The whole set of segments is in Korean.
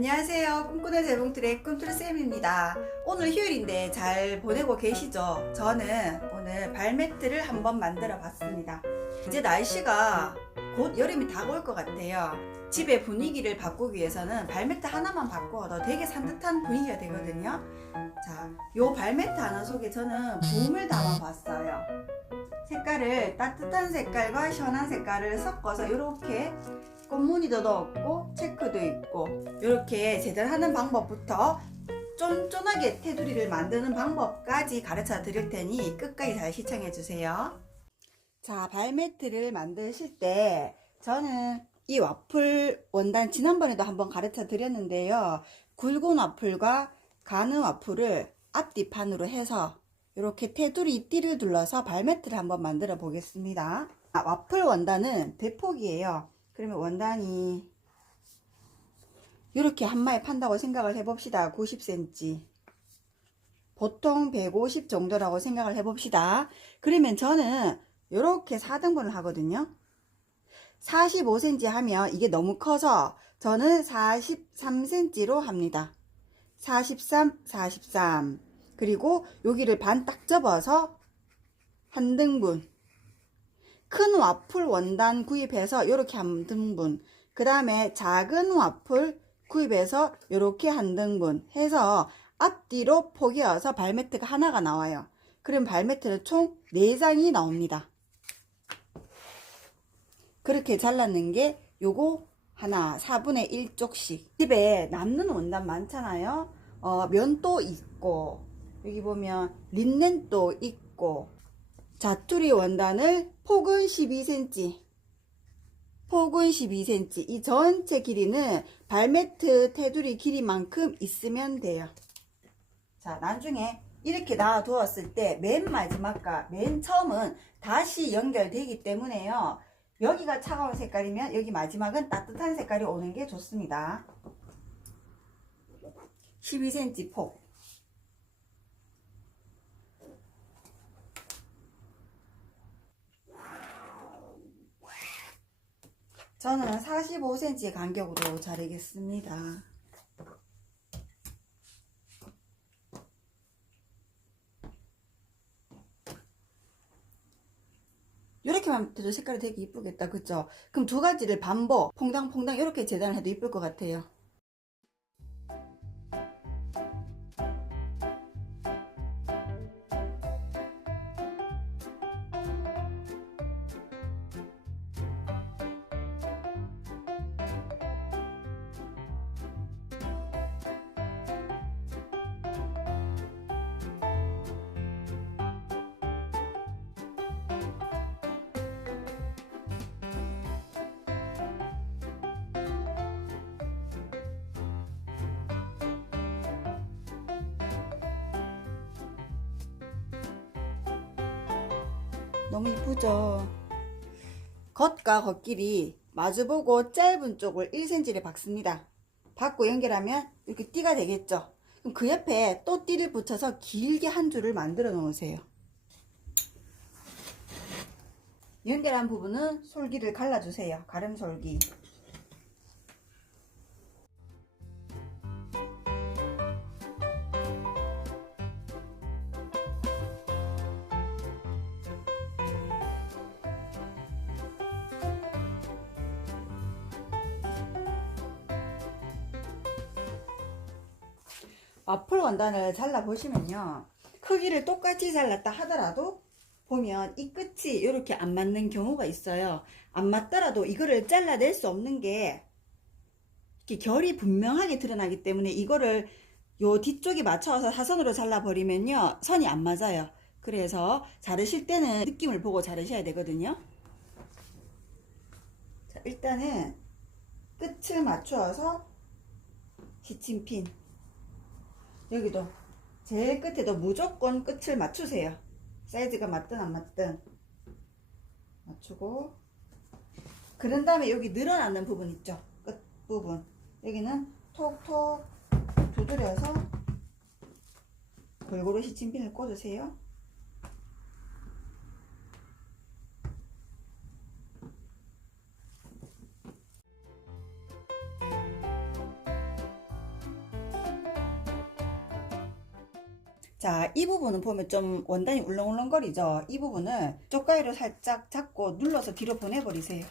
안녕하세요. 꿈꾸는 재봉틀의 꿈틀쌤입니다. 오늘 휴일인데 잘 보내고 계시죠? 저는 오늘 발매트를 한번 만들어 봤습니다. 이제 날씨가 곧 여름이 다가올 것 같아요. 집의 분위기를 바꾸기 위해서는 발매트 하나만 바꿔도 되게 산뜻한 분위기가 되거든요. 자, 요 발매트 하나 속에 저는 붐을 담아 봤어요. 색깔을 따뜻한 색깔과 시원한 색깔을 섞어서 이렇게 꽃무늬도 넣었고 체크도 있고 이렇게 재단하는 방법부터 쫀쫀하게 테두리를 만드는 방법까지 가르쳐 드릴 테니 끝까지 잘 시청해 주세요. 자, 발매트를 만드실 때 저는 이 와플 원단 지난번에도 한번 가르쳐 드렸는데요. 굵은 와플과 가는 와플을 앞뒤판으로 해서 이렇게 테두리 띠를 둘러서 발매트를 한번 만들어 보겠습니다. 와플 원단은 대폭이에요. 그러면 원단이 이렇게 한 마리 판다고 생각을 해봅시다. 90cm 보통 150 정도라고 생각을 해봅시다. 그러면 저는 이렇게 4등분을 하거든요. 45cm 하면 이게 너무 커서 저는 43cm로 합니다. 43, 43 그리고 여기를 반 딱 접어서 한 등분, 큰 와플 원단 구입해서 이렇게 한 등분, 그 다음에 작은 와플 구입해서 이렇게 한 등분 해서 앞뒤로 포개어서 발매트가 하나가 나와요. 그럼 발매트는 총 4장이 나옵니다. 그렇게 잘랐는 게 요거 하나 4분의 1쪽씩. 집에 남는 원단 많잖아요. 면도 있고 여기 보면 린넨도 있고, 자투리 원단을 폭은 12cm, 폭은 12cm, 이 전체 길이는 발매트 테두리 길이만큼 있으면 돼요. 자, 나중에 이렇게 놔 두었을 때 맨 마지막과 맨 처음은 다시 연결되기 때문에요. 여기가 차가운 색깔이면 여기 마지막은 따뜻한 색깔이 오는 게 좋습니다. 12cm 폭. 저는 45cm 간격으로 자르겠습니다. 이렇게만 해도 색깔이 되게 이쁘겠다, 그쵸? 그럼 두 가지를 반복, 퐁당퐁당 이렇게 재단을 해도 이쁠 것 같아요. 너무 이쁘죠? 겉과 겉길이 마주보고 짧은 쪽을 1cm를 박습니다. 박고 연결하면 이렇게 띠가 되겠죠? 그럼 그 옆에 또 띠를 붙여서 길게 한 줄을 만들어 놓으세요. 연결한 부분은 솔기를 갈라주세요. 가름솔기. 와플 원단을 잘라 보시면요, 크기를 똑같이 잘랐다 하더라도 보면 이 끝이 이렇게 안 맞는 경우가 있어요. 안 맞더라도 이거를 잘라낼 수 없는 게 이렇게 결이 분명하게 드러나기 때문에 이거를 요 뒤쪽에 맞춰서 사선으로 잘라 버리면요 선이 안 맞아요. 그래서 자르실 때는 느낌을 보고 자르셔야 되거든요. 자, 일단은 끝을 맞추어서 시침핀, 여기도 제일 끝에도 무조건 끝을 맞추세요. 사이즈가 맞든 안 맞든 맞추고, 그런 다음에 여기 늘어나는 부분 있죠, 끝 부분, 여기는 톡톡 두드려서 골고루 시침핀을 꽂으세요. 자, 이 부분은 보면 좀 원단이 울렁울렁거리죠. 이 부분은 쪽가위로 살짝 잡고 눌러서 뒤로 보내버리세요.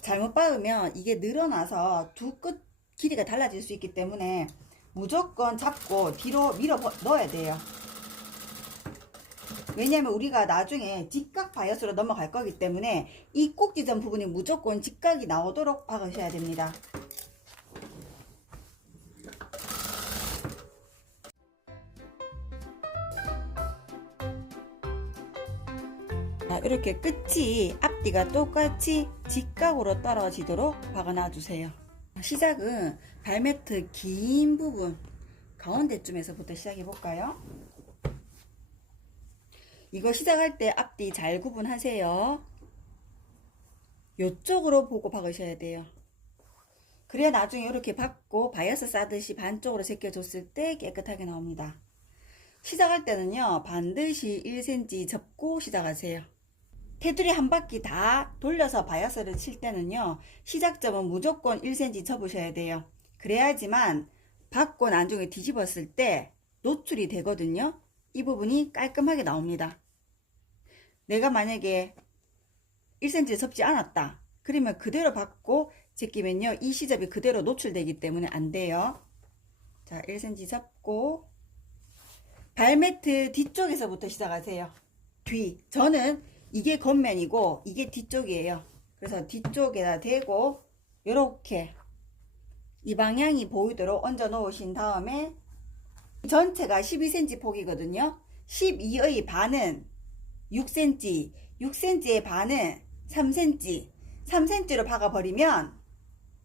잘못 박으면 이게 늘어나서 두 끝 길이가 달라질 수 있기 때문에 무조건 잡고 뒤로 밀어 넣어야 돼요. 왜냐하면 우리가 나중에 직각 바이어스로 넘어갈 거기 때문에 이 꼭지점 부분이 무조건 직각이 나오도록 박으셔야 됩니다. 자, 이렇게 끝이 앞뒤가 똑같이 직각으로 떨어지도록 박아놔 주세요. 시작은 발매트 긴 부분 가운데쯤에서부터 시작해 볼까요? 이거 시작할 때 앞뒤 잘 구분하세요. 이쪽으로 보고 박으셔야 돼요. 그래야 나중에 이렇게 박고 바이어스 싸듯이 반쪽으로 제껴줬을 때 깨끗하게 나옵니다. 시작할 때는요, 반드시 1cm 접고 시작하세요. 테두리 한 바퀴 다 돌려서 바이어스를 칠 때는요, 시작점은 무조건 1cm 접으셔야 돼요. 그래야지만 박고 나중에 뒤집었을 때 노출이 되거든요. 이 부분이 깔끔하게 나옵니다. 내가 만약에 1cm 접지 않았다 그러면 그대로 박고 제끼면요, 이 시접이 그대로 노출되기 때문에 안 돼요. 자, 1cm 접고 발매트 뒤쪽에서부터 시작하세요. 뒤, 저는 이게 겉면이고 이게 뒤쪽이에요. 그래서 뒤쪽에다 대고 이렇게 이 방향이 보이도록 얹어 놓으신 다음에 전체가 12cm 폭이거든요. 12의 반은 6cm, 6cm의 반은 3cm, 3cm로 박아버리면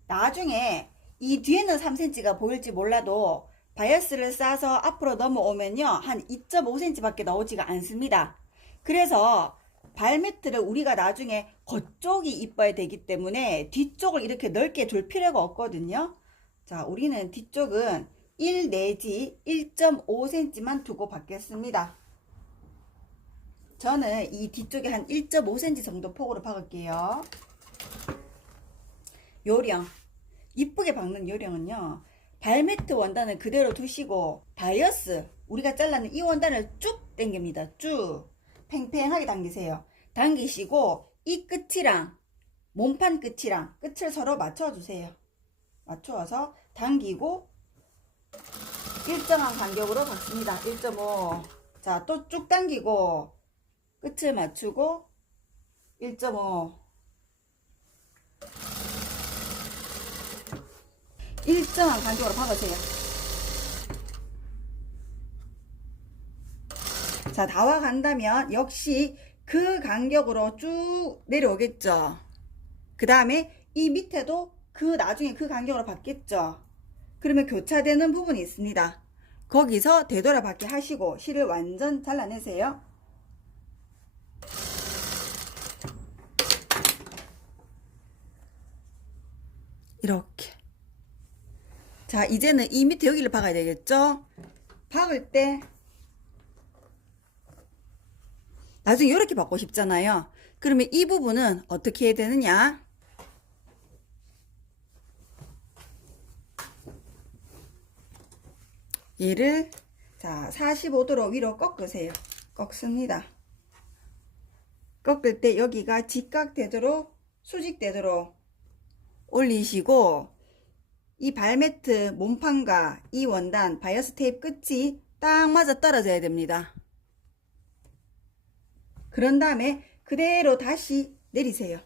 나중에 이 뒤에는 3cm가 보일지 몰라도 바이어스를 싸서 앞으로 넘어오면요, 한 2.5cm 밖에 나오지가 않습니다. 그래서 발매트를 우리가 나중에 겉쪽이 이뻐야 되기 때문에 뒤쪽을 이렇게 넓게 줄 필요가 없거든요. 자, 우리는 뒤쪽은 1 내지 1.5cm만 두고 박겠습니다. 저는 이 뒤쪽에 한 1.5cm 정도 폭으로 박을게요. 요령, 이쁘게 박는 요령은요, 발매트 원단을 그대로 두시고 바이어스, 우리가 잘라낸 이 원단을 쭉 당깁니다. 쭉 팽팽하게 당기세요. 당기시고 이 끝이랑 몸판 끝이랑 끝을 서로 맞춰주세요. 맞춰서 당기고 일정한 간격으로 박습니다. 1.5. 자, 또 쭉 당기고 끝을 맞추고 1.5. 일정한 간격으로 박으세요. 자, 다 와간다면 역시 그 간격으로 쭉 내려오겠죠. 그 다음에 이 밑에도 나중에 그 간격으로 받겠죠. 그러면 교차되는 부분이 있습니다. 거기서 되돌아 받기 하시고 실을 완전 잘라내세요. 이렇게. 자, 이제는 이 밑에 여기를 박아야 되겠죠. 박을 때 나중에 이렇게 받고 싶잖아요. 그러면 이 부분은 어떻게 해야 되느냐? 얘를 자 45도로 위로 꺾으세요. 꺾습니다. 꺾을 때 여기가 직각되도록 수직되도록 올리시고 이 발매트 몸판과 이 원단 바이어스 테이프 끝이 딱 맞아 떨어져야 됩니다. 그런 다음에 그대로 다시 내리세요.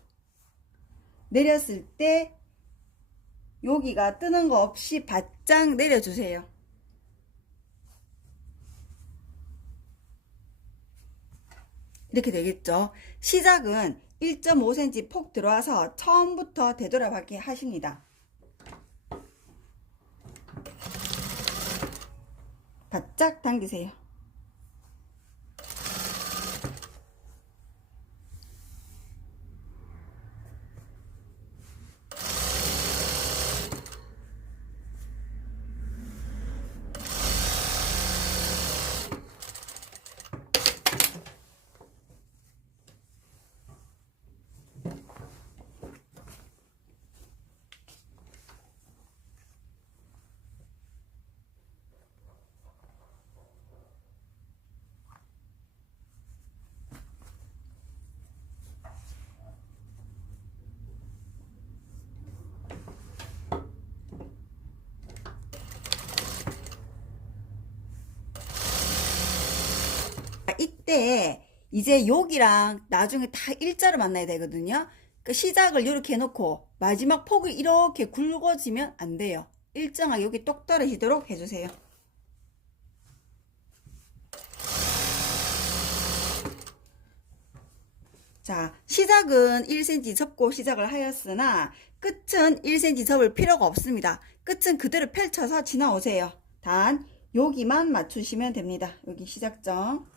내렸을 때 여기가 뜨는 거 없이 바짝 내려주세요. 이렇게 되겠죠. 시작은 1.5cm 폭 들어와서 처음부터 되돌아받기 하십니다. 바짝 당기세요. 이때 이제 여기랑 나중에 다 일자로 만나야 되거든요. 그 시작을 이렇게 해놓고 마지막 폭이 이렇게 굵어지면 안 돼요. 일정하게 여기 똑 떨어지도록 해주세요. 자, 시작은 1cm 접고 시작을 하였으나 끝은 1cm 접을 필요가 없습니다. 끝은 그대로 펼쳐서 지나오세요. 단 여기만 맞추시면 됩니다. 여기 시작점.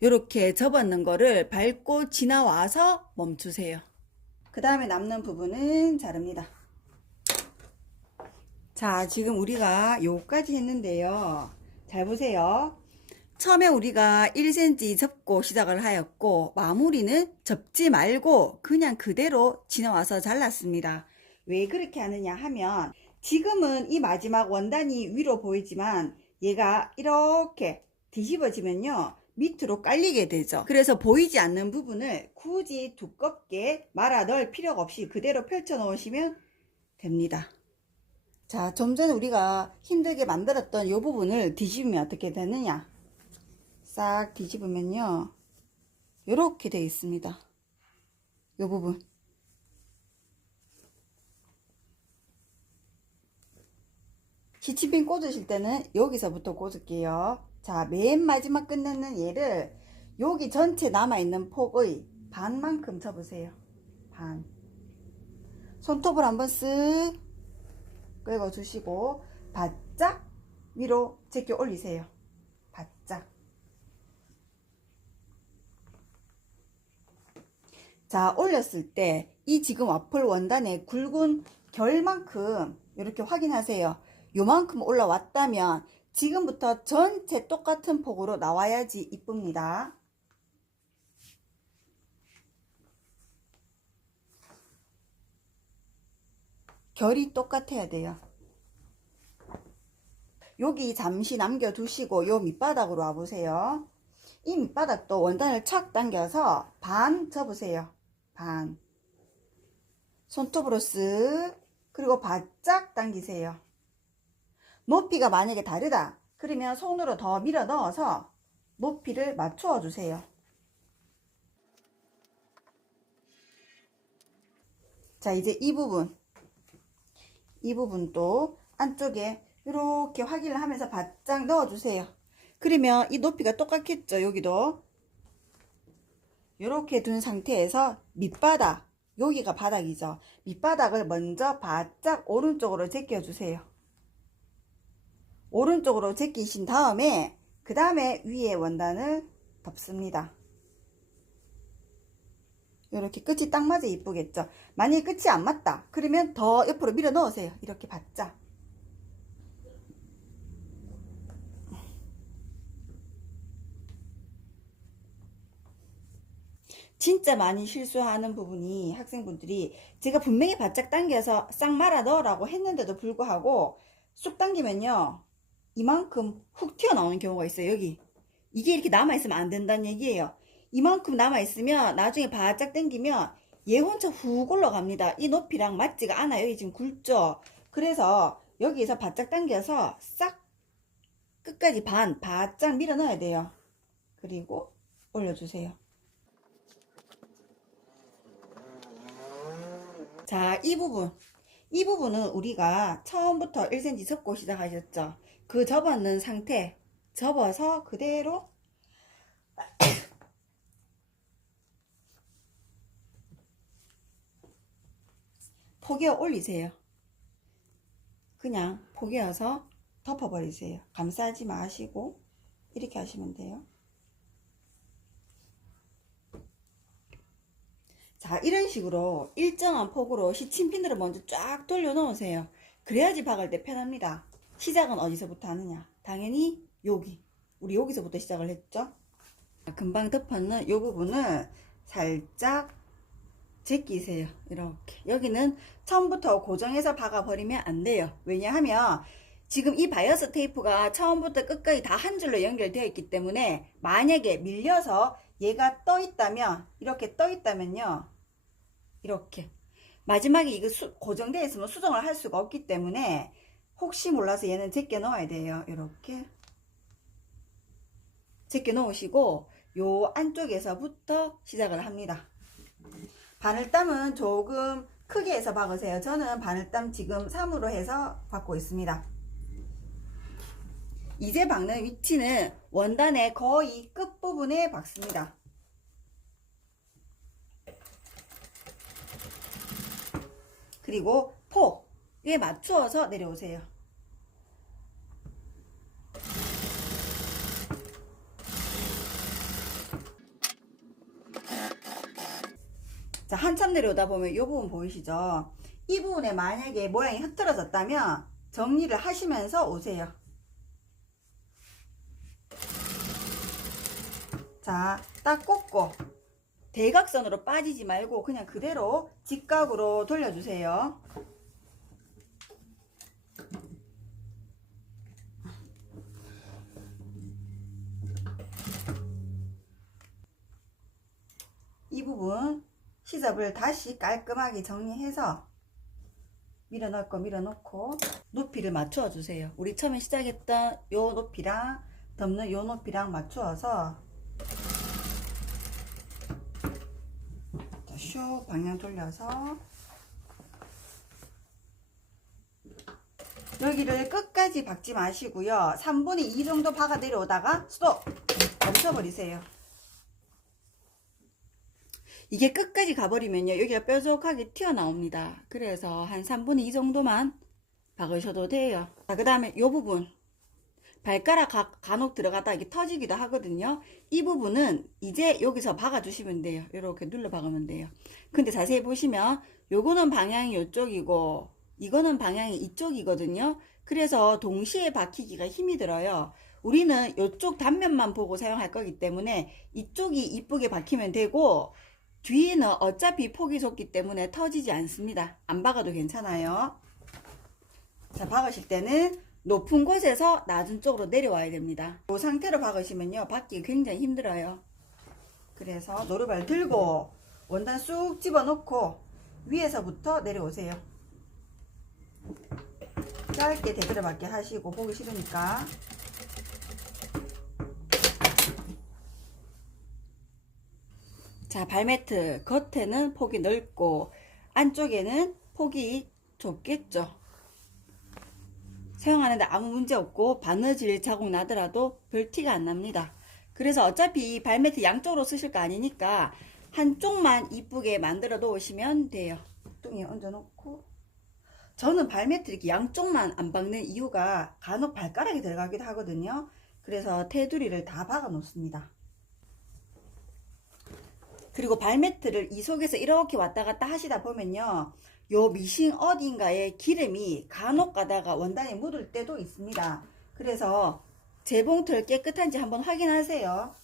이렇게 접었는 거를 밟고 지나와서 멈추세요. 그 다음에 남는 부분은 자릅니다. 자, 지금 우리가 요까지 했는데요. 잘 보세요. 처음에 우리가 1cm 접고 시작을 하였고 마무리는 접지 말고 그냥 그대로 지나와서 잘랐습니다. 왜 그렇게 하느냐 하면 지금은 이 마지막 원단이 위로 보이지만 얘가 이렇게 뒤집어지면요 밑으로 깔리게 되죠. 그래서 보이지 않는 부분을 굳이 두껍게 말아 넣을 필요가 없이 그대로 펼쳐 놓으시면 됩니다. 자, 좀 전에 우리가 힘들게 만들었던 이 부분을 뒤집으면 어떻게 되느냐, 싹 뒤집으면요 이렇게 되어 있습니다. 이 부분 시치핀 꽂으실 때는 여기서부터 꽂을게요. 자, 맨 마지막 끝내는 얘를 여기 전체 남아있는 폭의 반만큼 접으세요. 반. 손톱을 한번 쓱 끌고 주시고 바짝 위로 제껴 올리세요. 바짝. 자, 올렸을 때 이 지금 와플 원단의 굵은 결만큼 이렇게 확인하세요. 요만큼 올라왔다면 지금부터 전체 똑같은 폭으로 나와야지 이쁩니다. 결이 똑같아야 돼요. 여기 잠시 남겨두시고 요 밑바닥으로 와보세요. 이 밑바닥도 원단을 착 당겨서 반 접으세요. 반. 손톱으로 쓱, 그리고 바짝 당기세요. 높이가 만약에 다르다 그러면 손으로 더 밀어 넣어서 높이를 맞추어 주세요. 자, 이제 이 부분도 안쪽에 이렇게 확인을 하면서 바짝 넣어 주세요. 그러면 이 높이가 똑같겠죠. 여기도 이렇게 둔 상태에서 밑바닥, 여기가 바닥이죠. 밑바닥을 먼저 바짝 오른쪽으로 제껴 주세요. 오른쪽으로 제끼신 다음에 그 다음에 위에 원단을 덮습니다. 이렇게 끝이 딱 맞아 이쁘겠죠. 만약에 끝이 안 맞다 그러면 더 옆으로 밀어 넣으세요. 이렇게 바짝. 진짜 많이 실수하는 부분이 학생분들이 제가 분명히 바짝 당겨서 싹 말아 넣으라고 했는데도 불구하고 쑥 당기면요 이만큼 훅 튀어나오는 경우가 있어요. 여기 이게 이렇게 남아있으면 안 된다는 얘기예요. 이만큼 남아있으면 나중에 바짝 당기면 얘 혼자 훅 올라갑니다. 이 높이랑 맞지가 않아요. 여기 지금 굵죠. 그래서 여기서 바짝 당겨서 싹 끝까지 반 바짝 밀어 넣어야 돼요. 그리고 올려주세요. 자, 이 부분은 우리가 처음부터 1cm 접고 시작하셨죠. 그 접었는 상태 접어서 그대로 포개어 올리세요. 그냥 포개어서 덮어버리세요. 감싸지 마시고 이렇게 하시면 돼요. 자, 이런 식으로 일정한 폭으로 시침핀으로 먼저 쫙 돌려 놓으세요. 그래야지 박을 때 편합니다. 시작은 어디서부터 하느냐? 당연히 여기. 우리 여기서부터 시작을 했죠. 금방 덮었는 이 부분을 살짝 제끼세요. 이렇게. 여기는 처음부터 고정해서 박아버리면 안 돼요. 왜냐하면 지금 이 바이어스 테이프가 처음부터 끝까지 다 한 줄로 연결되어 있기 때문에 만약에 밀려서 얘가 떠 있다면, 이렇게 떠 있다면요. 이렇게 마지막에 이거 고정되어 있으면 수정을 할 수가 없기 때문에 혹시 몰라서 얘는 제껴 넣어야 돼요. 이렇게 제껴 넣으시고 요 안쪽에서부터 시작을 합니다. 바늘땀은 조금 크게 해서 박으세요. 저는 바늘땀 지금 3으로 해서 박고 있습니다. 이제 박는 위치는 원단의 거의 끝부분에 박습니다. 그리고 폭에 맞추어서 내려오세요. 자, 한참 내려오다 보면 이 부분 보이시죠? 이 부분에 만약에 모양이 흐트러졌다면 정리를 하시면서 오세요. 자, 딱 꽂고 대각선으로 빠지지 말고 그냥 그대로 직각으로 돌려주세요. 이 부분 시접을 다시 깔끔하게 정리해서 밀어넣을 거 밀어넣고 높이를 맞춰 주세요. 우리 처음에 시작했던 요 높이랑 덮는 요 높이랑 맞추어서 슉 방향 돌려서 여기를 끝까지 박지 마시고요. 3분의 2 정도 박아 내려오다가 스톱! 멈춰버리세요. 이게 끝까지 가버리면요, 여기가 뾰족하게 튀어나옵니다. 그래서 한 3분의 2 정도만 박으셔도 돼요. 자, 그 다음에 이 부분 발가락 간혹 들어가다 이게 터지기도 하거든요. 이 부분은 이제 여기서 박아주시면 돼요. 이렇게 눌러 박으면 돼요. 근데 자세히 보시면 요거는 방향이 이쪽이고 이거는 방향이 이쪽이거든요. 그래서 동시에 박히기가 힘이 들어요. 우리는 이쪽 단면만 보고 사용할 거기 때문에 이쪽이 이쁘게 박히면 되고 뒤에는 어차피 폭이 좁기 때문에 터지지 않습니다. 안 박아도 괜찮아요. 자, 박으실 때는 높은 곳에서 낮은 쪽으로 내려와야 됩니다. 이 상태로 박으시면요, 박기 굉장히 힘들어요. 그래서 노루발 들고 원단 쑥 집어넣고 위에서부터 내려오세요. 짧게 대들어 받게 하시고 보기 싫으니까. 자, 발매트 겉에는 폭이 넓고 안쪽에는 폭이 좁겠죠. 사용하는데 아무 문제 없고 바느질 자국 나더라도 별 티가 안 납니다. 그래서 어차피 발매트 양쪽으로 쓰실 거 아니니까 한쪽만 이쁘게 만들어 놓으시면 돼요. 뚱이 얹어 놓고, 저는 발매트 이렇게 양쪽만 안 박는 이유가 간혹 발가락이 들어가기도 하거든요. 그래서 테두리를 다 박아 놓습니다. 그리고 발매트를 이 속에서 이렇게 왔다 갔다 하시다 보면요, 요 미싱 어딘가에 기름이 간혹 가다가 원단에 묻을 때도 있습니다. 그래서 재봉틀 깨끗한지 한번 확인하세요.